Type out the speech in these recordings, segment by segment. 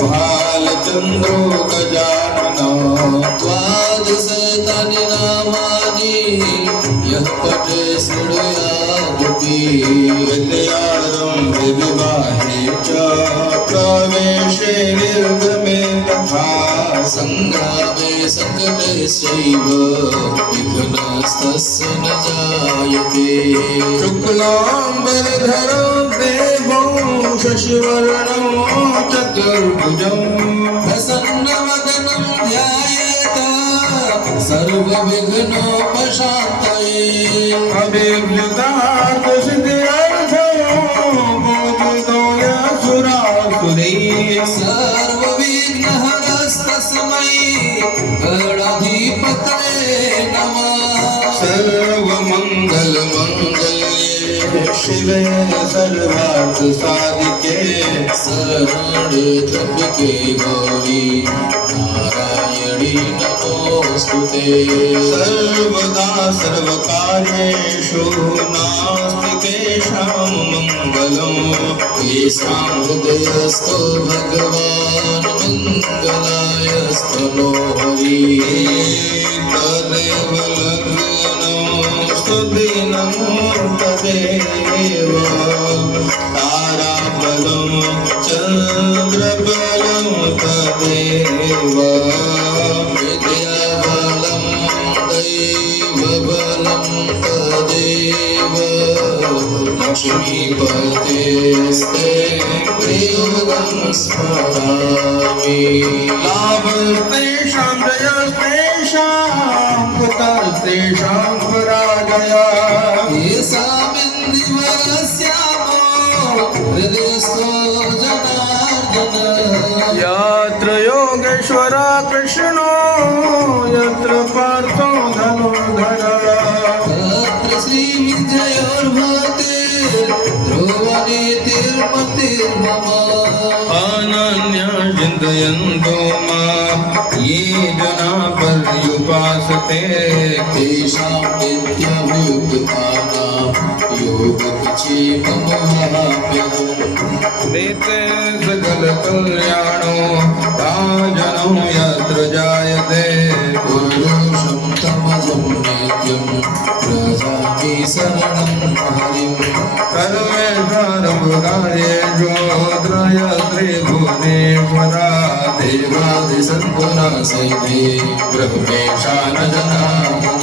भालचंद्रो गजाननो द्वादशतानि नामानि यः पठे शृणुयादपि विद्यार्थं विवाहे च प्रवेशे निर्गमे तथा संग्रामे संकटस्यैव विघ्नस्तस्य न जायते शुक्लाम्बरधरं देवं शशिवर्णं चतुर्भुजं प्रसन्नवदनं ध्यायेत सर्वविघ्नोपशान्तये अभिव्यक्तार्थसिद्ध्यर्थं पूजितो यसुरासुरैः सर्वविघ्नहरस्तस्मै गणाधिपतये नमः सर्वमङ्गलमङ्गल्ये शिवे सर्वार्थसाधिके शरण्ये त्र्यम्बके गौरी नारायणी नमोऽस्तुते सर्वदा सर्वकार्येषु नास्ति केषां मङ्गलम् येषां हृदयस्थो भगवान् मङ्गलायस्तनो हरिः तदेव लग्नं स्तुतिनं तदेव ताराबलं चन्द्रबलं तदेव विद्याबलं दैवबलं तदेव लक्ष्मीपतेस्ते प्रियोगं स्मरामि लाभस्तेषां जयस्तेषां कुतस्तेषां पराजया येषामिन्द्रिवरस्यामो हृदयस्थो जनार्दन यत्र योगेश्वरा कृष्णो यत्र पार्थो धनुर्धरः तत्र श्रीविजयोर्भवते ध्रुवनीतिर्मतिर्मम अनन्या चिन्तयन्तो मां ये जना पर्युपासते तेषां नित्यभियुक्तानां योगक्षेममवाप्यहम् देते सकलकल्याणो राजनो यत्र जायते पुरुषं तमजं नित्यं व्रजामि शरणं हरिम् सर्वेषारम्भकार्येषु त्रयत्रे भुवनेश्वरा देवादिसद्गुणासैते ब्रह्मेशा न जनार्दन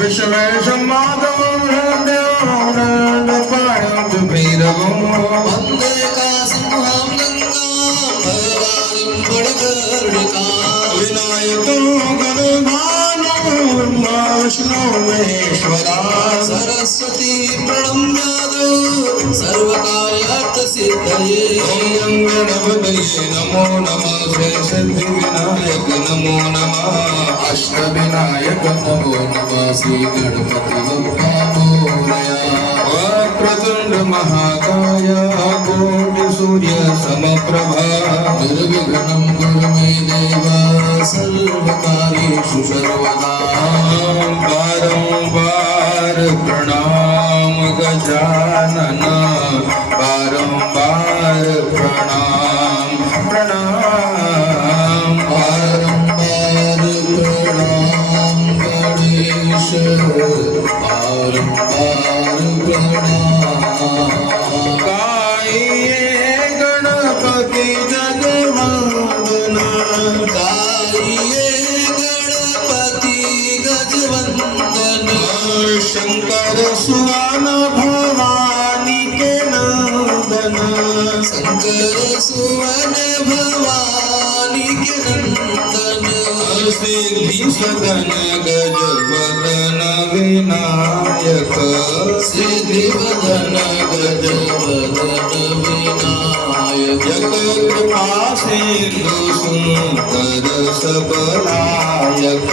विश्वेशं माधवं हृदयं च भैरवम् वन्दे कासिंहां गङ्गां भवानीं बडगर्णिकाम् विनायको गणभानो विष्णो महेश्वरा सरस्वती प्रणम्यादो सर्वकार्यार्थसिद्धये ॐ गणपतये नमो नमः श्री सिद्धिविनायक नमो नमः अष्टविनायक नमो नमः श्री गणपति बप्पा मोरया वक्रतुण्ड महाकाय कोटि सूर्य समप्रभा निर्विघ्नं कुरु मे देव सर्वकार्येषु सर्वदा बारंबार प्रणाम गजानन बारंबार प्रणाम प्रणाम बारंबार प्रणाम गणेश बारंबार प्रणाम गाइए गणपति जगवंदना गाइए गणपति गजवंदन शंकर सुवन भवानी के नंदन शंकर सुवन भवानी के नंदन सिद्धि सदन गजवदन विनायक सिद्धि वदन गजवदन विनायक जग कृपा सिंधु सुंदर सबलायक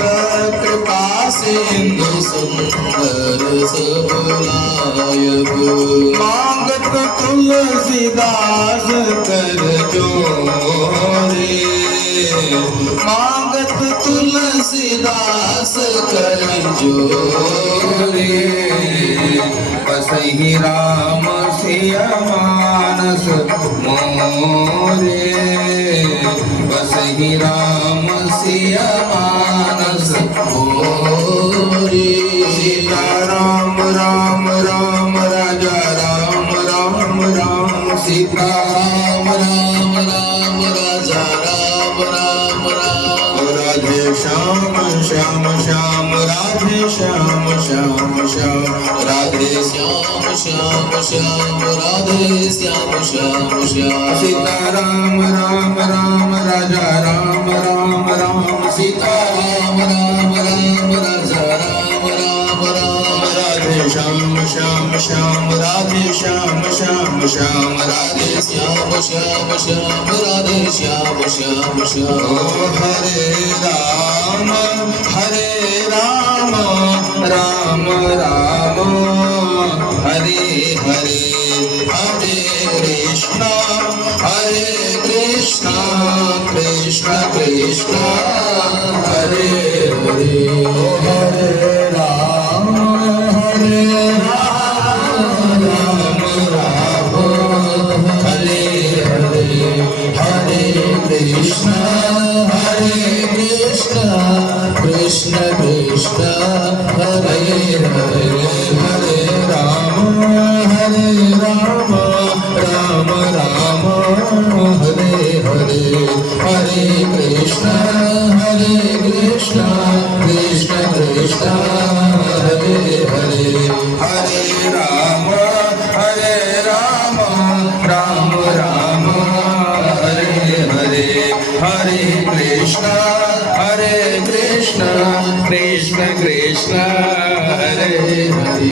कृपा सिंधु सुंदर सबलायक मांगत तुलसीदास कर जोरे मांगत तुलसीदास कर जोरे बसहि राम सिया मानस मोरे ही राम सिया मानस मोरी सीता राम राम राम राजा राम राम राम सीता राम राम राम राजा राम राम राम राधे श्याम श्याम श्याम राधे श्याम श्याम श्याम राधे श्याम श्याम श्याम राधे श्याम श्याम श्याम सीता राम राम राम राजा राम राम राम सीता राम राम राम राजा राम राम राम राधे श्याम श्याम श्याम राधे श्याम श्याम श्याम राधे श्याम श्याम श्याम राधे श्याम श्याम श्याम ओ हरे राम राम राम हरे हरे हरे कृष्णा कृष्ण कृष्ण हरे हरे ओ हरे राम हरे हरे हरे कृष्ण कृष्ण कृष्ण हरे हरे हरे राम राम राम हरे हरे हरे कृष्ण कृष्ण कृष्ण हरे हरे हरे राम राम राम हरे हरे हरे कृष्ण कृष्ण कृष्ण हरे हरे